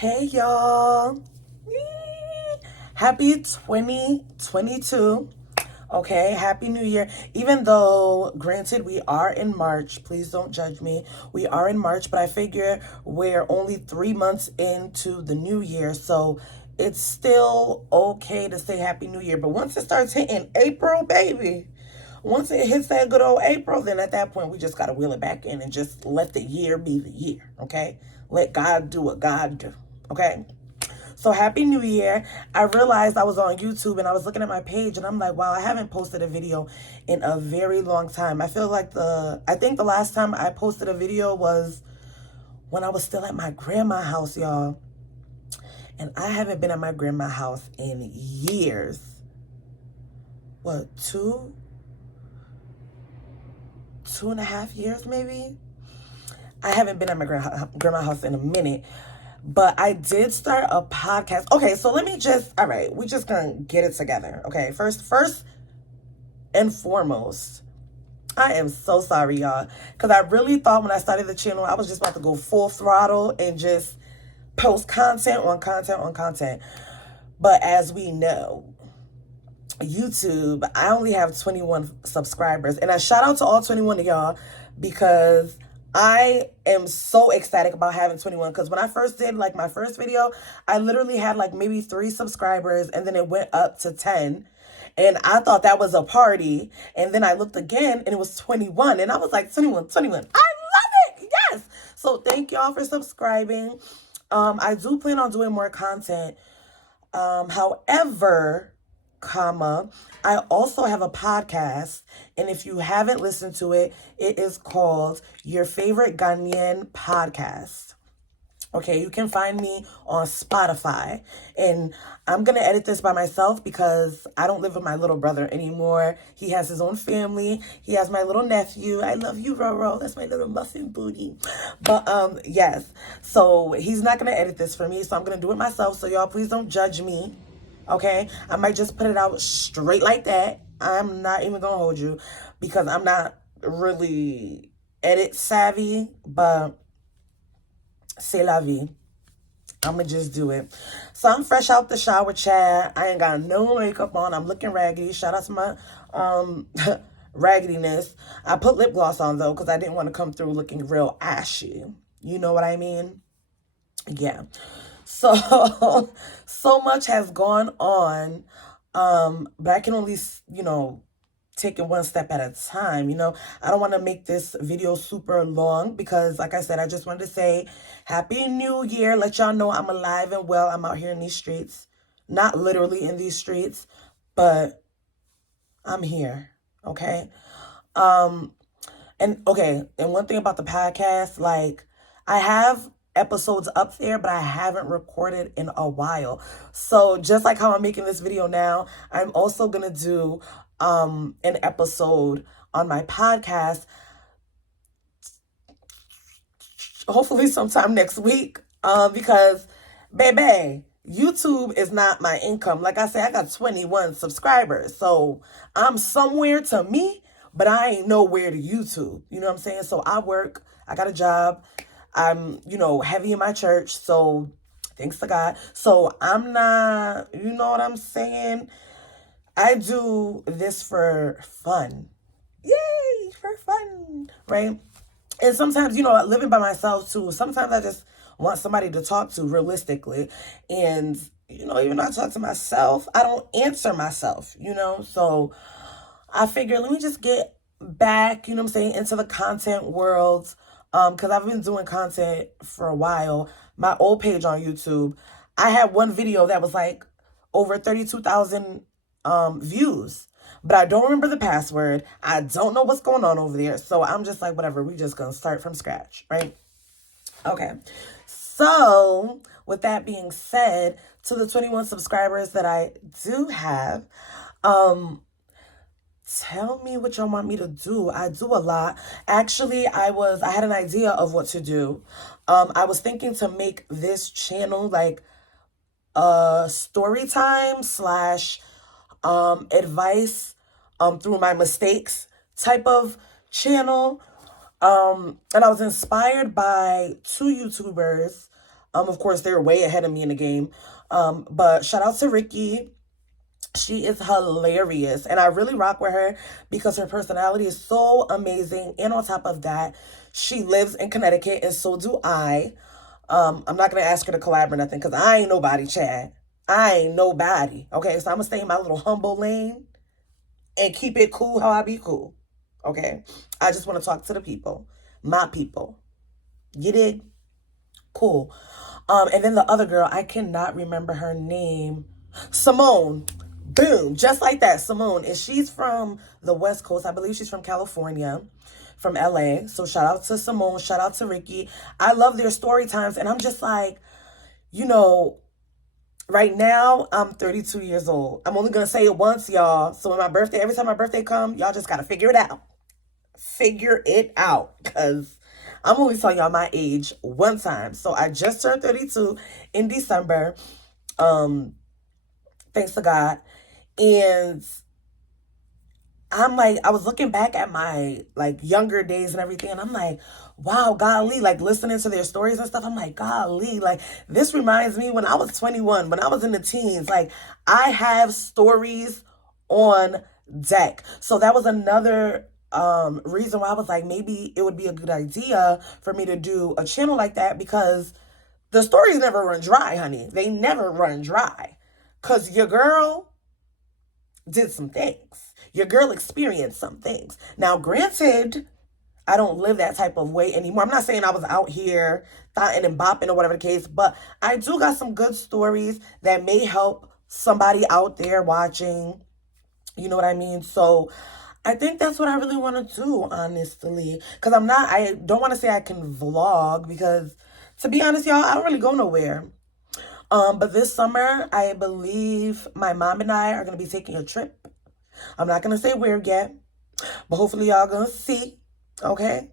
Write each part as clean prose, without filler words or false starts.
Hey y'all. Happy 2022. Okay, happy new year. Even though granted we are in March, please don't judge me. We are in March, but I figure we're only 3 months into the new year, so it's still okay to say happy new year. But once it starts hitting April, baby, once it hits that good old April, then at that point we just gotta wheel it back in and just let the year be the year, okay? Let God do what God do, okay? So happy new year. I realized I was on YouTube and I was looking at my page and I'm like, wow, I haven't posted a video in a very long time. I feel like I think the last time I posted a video was when I was still at my grandma's house, y'all. And I haven't been at my grandma's house in years. What, two and a half years maybe? I haven't been at my grandma's house in a minute. But I did start a podcast. Okay, so let me just, all right, we just gonna get it together. Okay, first and foremost, I am so sorry, y'all. Because I really thought when I started the channel, I was just about to go full throttle and just post content on content on content. But as we know, YouTube, I only have 21 subscribers. And I shout out to all 21 of y'all because I am so ecstatic about having 21 because when I first did like my first video, I literally had like maybe 3 subscribers and then it went up to 10. And I thought that was a party. And then I looked again and it was 21. And I was like, 21. I love it. Yes. So thank y'all for subscribing. I do plan on doing more content. However, I also have a podcast, and if you haven't listened to it, it is called Your Favorite Ghanaian Podcast. Okay, you can find me on Spotify, and I'm gonna edit this by myself because I don't live with my little brother anymore. He has his own family. He has my little nephew. I love you, Roro. That's my little muffin booty. But yes. So he's not gonna edit this for me, so I'm gonna do it myself. So y'all, please don't judge me. Okay, I might just put it out straight like that. I'm not even gonna hold you because I'm not really edit savvy, but c'est la vie. I'ma just do it. So I'm fresh out the shower, Chad. I ain't got no makeup on. I'm looking raggedy. Shout out to my raggediness. I put lip gloss on though because I didn't want to come through looking real ashy. You know what I mean? Yeah. So, so much has gone on, but I can only, take it one step at a time. I don't want to make this video super long because, like I said, I just wanted to say Happy New Year. Let y'all know I'm alive and well. I'm out here in these streets. Not literally in these streets, but I'm here, okay? And one thing about the podcast, like, I have episodes up there, but I haven't recorded in a while. So just like how I'm making this video now, I'm also gonna do an episode on my podcast, hopefully sometime next week, because baby, YouTube is not my income. Like I said, I got 21 subscribers, so I'm somewhere to me, but I ain't nowhere to YouTube. You know what I'm saying? So I work, I got a job, I'm, heavy in my church, so thanks to God. So I'm not, you know what I'm saying? I do this for fun. Yay, for fun, right? And sometimes, living by myself too, sometimes I just want somebody to talk to realistically. And, even though I talk to myself, I don't answer myself, So I figure, let me just get back, into the content world. Because I've been doing content for a while. My old page on YouTube, I had one video that was like over 32,000 views. But I don't remember the password. I don't know what's going on over there. So I'm just like, whatever. We just gonna start from scratch, right? Okay. So with that being said, to the 21 subscribers that I do have, tell me what y'all want me to do. I do a lot. Actually, I had an idea of what to do. I was thinking to make this channel like a story time slash advice through my mistakes type of channel. And I was inspired by 2 YouTubers. Of course, they're way ahead of me in the game. But shout out to Ricky. She is hilarious, and I really rock with her because her personality is so amazing. And on top of that, she lives in Connecticut, and so do I. I'm not gonna ask her to collab or nothing because I ain't nobody, Chad. I ain't nobody. Okay, so I'm gonna stay in my little humble lane and keep it cool how I be cool. Okay, I just want to talk to the people, my people. You dig? Cool. And then the other girl, I cannot remember her name. Simone. Boom. Just like that, Simone. And she's from the West Coast. I believe she's from California, from LA. So shout out to Simone. Shout out to Ricky. I love their story times. And I'm just like, you know, right now I'm 32 years old. I'm only going to say it once, y'all. So when my birthday, every time my birthday comes, y'all just got to figure it out. Figure it out. Because I'm only telling y'all my age one time. So I just turned 32 in December. Thanks to God. And I'm like, I was looking back at my like younger days and everything, and I'm like, wow, golly, like listening to their stories and stuff, I'm like, golly, like this reminds me when I was 21, when I was in the teens, like I have stories on deck. So that was another reason why I was like, maybe it would be a good idea for me to do a channel like that because the stories never run dry, honey. They never run dry. Cause your girl did some things. Your girl experienced some things. Now, granted, I don't live that type of way anymore. I'm not saying I was out here thotting and bopping or whatever the case, but I do got some good stories that may help somebody out there watching. You know what I mean? So I think that's what I really want to do, honestly. Because I don't want to say I can vlog because, to be honest, y'all, I don't really go nowhere. But this summer, I believe my mom and I are going to be taking a trip. I'm not going to say where yet, but hopefully y'all going to see. Okay?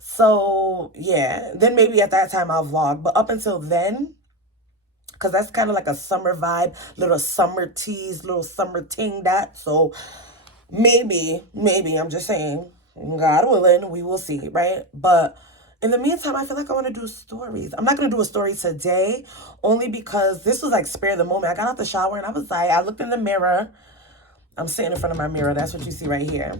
So, yeah. Then maybe at that time I'll vlog. But up until then, because that's kind of like a summer vibe, little summer tease, little summer ting that. So, maybe, I'm just saying, God willing, we will see, right? But in the meantime, I feel like I want to do stories. I'm not going to do a story today, only because this was like spare the moment. I got out the shower and I was like, I looked in the mirror. I'm sitting in front of my mirror. That's what you see right here.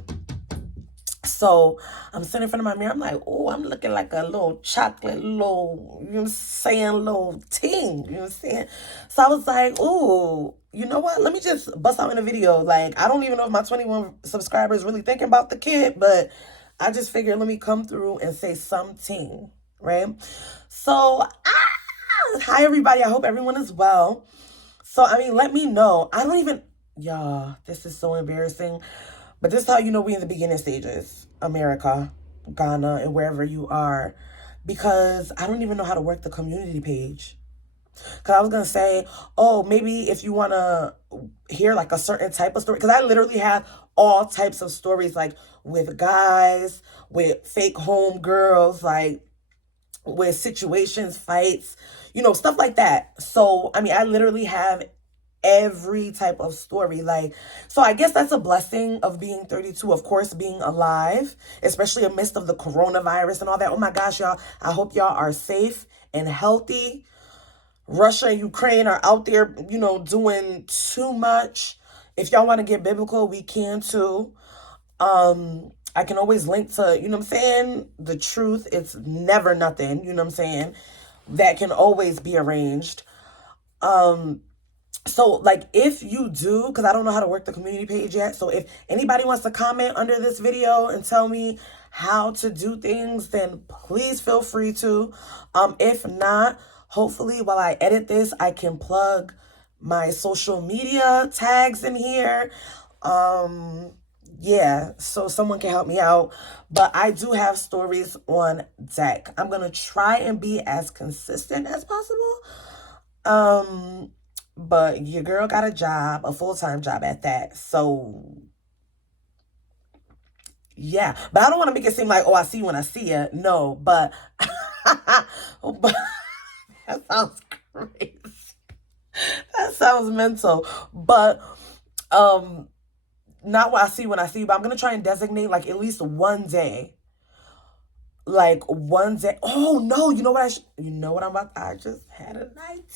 So I'm sitting in front of my mirror. I'm like, oh, I'm looking like a little chocolate, little, you know what I'm saying, little ting. You know what I'm saying? So I was like, oh, you know what? Let me just bust out in a video. Like, I don't even know if my 21 subscribers really thinking about the kid, but I just figured let me come through and say something, right? So, hi, everybody. I hope everyone is well. So, I mean, let me know. I don't even... Y'all, this is so embarrassing. But this is how you know we in the beginning stages. America, Ghana, and wherever you are. Because I don't even know how to work the community page. Because I was going to say, oh, maybe if you want to hear like a certain type of story. Because I literally have all types of stories, like with guys, with fake home girls, like with situations, fights, you know, stuff like that. So, I mean, I literally have every type of story. Like, so I guess that's a blessing of being 32, of course, being alive, especially amidst of the coronavirus and all that. Oh my gosh, y'all, I hope y'all are safe and healthy. Russia and Ukraine are out there, you know, doing too much. If y'all want to get biblical, we can too. I can always link to, you know what I'm saying, the truth. It's never nothing, you know what I'm saying, that can always be arranged. So, like, if you do, because I don't know how to work the community page yet, so if anybody wants to comment under this video and tell me how to do things, then please feel free to. If not, hopefully while I edit this, I can plug my social media tags in here. Yeah, so someone can help me out. But I do have stories on deck. I'm going to try and be as consistent as possible. But your girl got a job, a full-time job at that. So, yeah. But I don't want to make it seem like, oh, I see you when I see you. No, but, but that sounds crazy. That sounds mental. But, not what I see when I see you, but I'm going to try and designate like at least one day like one day. Oh no, you know what you know what I'm about, I just had an idea.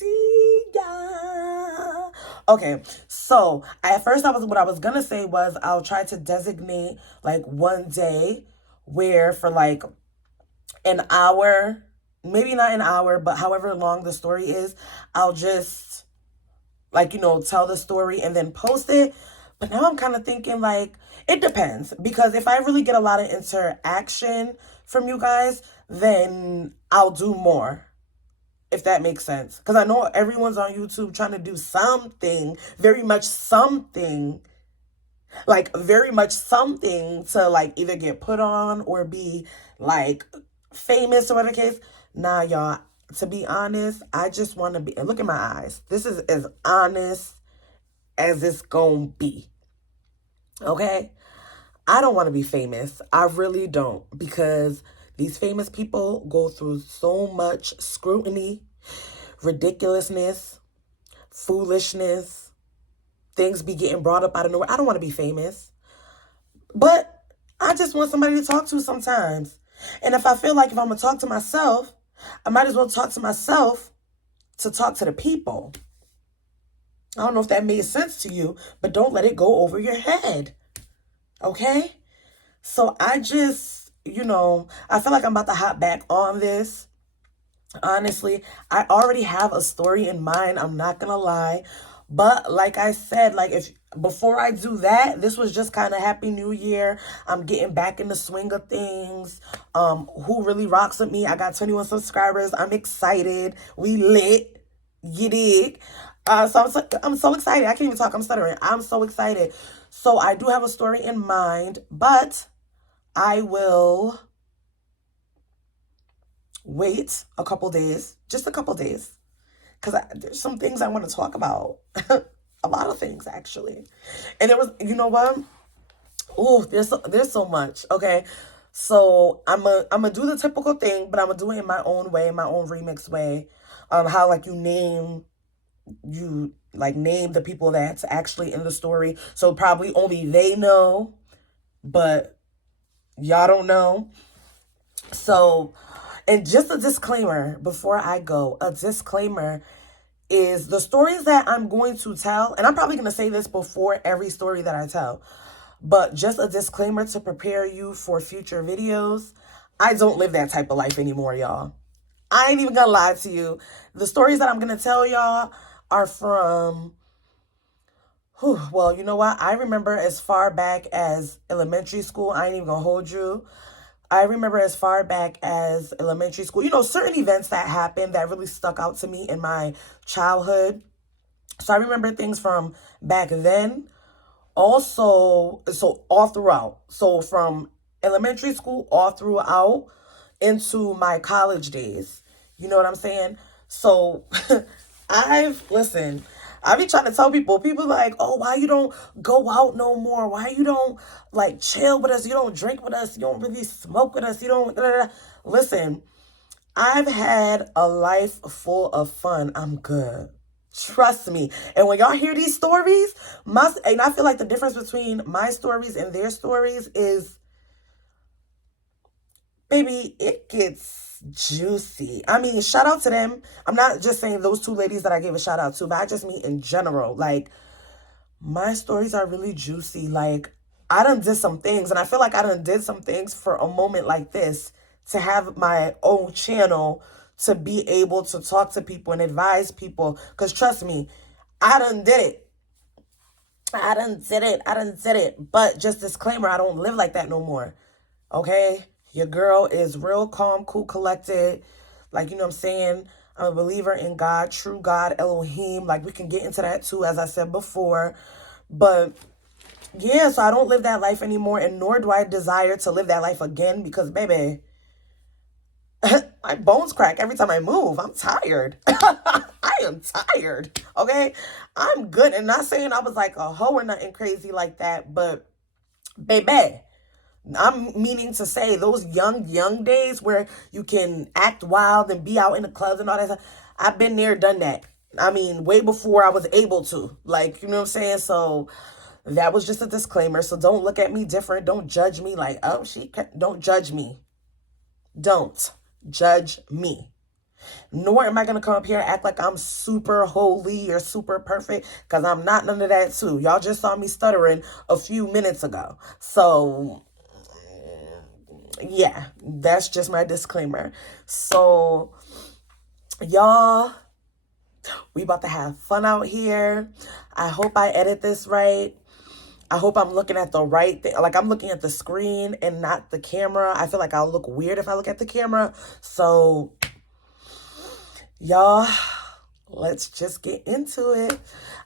Okay, so at first what I was gonna say was I'll try to designate like one day where for like an hour, maybe not an hour, but however long the story is, I'll just like, tell the story and then post it. But now I'm kind of thinking like it depends, because if I really get a lot of interaction from you guys, then I'll do more. If that makes sense. Because I know everyone's on YouTube trying to do something, very much something, like very much something to like either get put on or be like famous or whatever the case. Nah, y'all, to be honest, I just want to be, and look at my eyes. This is as honest as it's gonna be. Okay? I don't want to be famous. I really don't, because these famous people go through so much scrutiny, ridiculousness, foolishness. Things be getting brought up out of nowhere. I don't want to be famous, but I just want somebody to talk to sometimes. And if I feel like if I'm going to talk to myself, I might as well talk to myself to talk to the people. I don't know if that made sense to you, but don't let it go over your head. Okay? So I just, I feel like I'm about to hop back on this. Honestly, I already have a story in mind. I'm not going to lie. But like I said, like if before I do that, this was just kind of Happy New Year. I'm getting back in the swing of things. Who really rocks with me? I got 21 subscribers. I'm excited. We lit. You dig? I'm so excited. I can't even talk. I'm stuttering. I'm so excited. So I do have a story in mind, but I will wait a couple days, just a couple days, because there's some things I want to talk about. A lot of things, actually. And there was, you know what? Oh, there's so much. Okay. So I'm gonna do the typical thing, but I'm gonna do it in my own way, my own remix way. How like you like name the people that's actually in the story. So probably only they know, but y'all don't know. So, and just a disclaimer before I go, a disclaimer is the stories that I'm going to tell, and I'm probably going to say this before every story that I tell, but just a disclaimer to prepare you for future videos. I don't live that type of life anymore, y'all. I ain't even gonna lie to you. The stories that I'm gonna tell y'all are from, well, you know what? I remember as far back as elementary school. I ain't even gonna hold you. I remember as far back as elementary school, certain events that happened that really stuck out to me in my childhood. So I remember things from back then. Also, so all throughout. So from elementary school all throughout into my college days. You know what I'm saying? So listen, I be trying to tell people like, oh, why you don't go out no more? Why you don't like chill with us? You don't drink with us. You don't really smoke with us. You don't, da, da, da. Listen, I've had a life full of fun. I'm good. Trust me. And when y'all hear these stories, and I feel like the difference between my stories and their stories is, baby, it gets juicy. I mean, shout out to them. I'm not just saying those two ladies that I gave a shout out to, but I just mean in general. Like, my stories are really juicy. Like, I done did some things, and I feel like I done did some things for a moment like this, to have my own channel, to be able to talk to people and advise people. Because trust me, I done did it. I done did it. But just disclaimer, I don't live like that no more. Okay? Your girl is real calm, cool, collected. Like, you know what I'm saying? I'm a believer in God, true God, Elohim. Like, we can get into that too, as I said before. But yeah, so I don't live that life anymore, and nor do I desire to live that life again, because, baby, my bones crack every time I move. I'm tired. I am tired. Okay? I'm good. And not saying I was like a hoe or nothing crazy like that, but baby, I'm meaning to say those young days where you can act wild and be out in the clubs and all that stuff. I've been there, done that. I mean, way before I was able to. Like, you know what I'm saying? So that was just a disclaimer. So don't look at me different. Don't judge me like, oh, don't judge me. Don't judge me. Nor am I going to come up here and act like I'm super holy or super perfect, because I'm not none of that too. Y'all just saw me stuttering a few minutes ago. So, yeah, that's just my disclaimer. So, y'all, we about to have fun out here. I hope I edit this right. I hope I'm looking at the right thing. Like, I'm looking at the screen and not the camera. I feel like I'll look weird if I look at the camera. So, y'all, let's just get into it.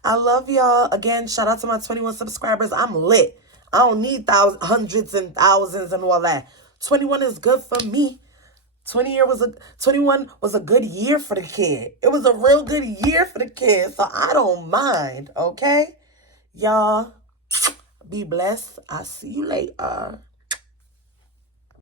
I love y'all. Again, shout out to my 21 subscribers. I'm lit. I don't need hundreds and thousands and all that. 21 is good for me. 21 was a good year for the kid. It was a real good year for the kid. So I don't mind, okay? Y'all, be blessed. I'll see you later.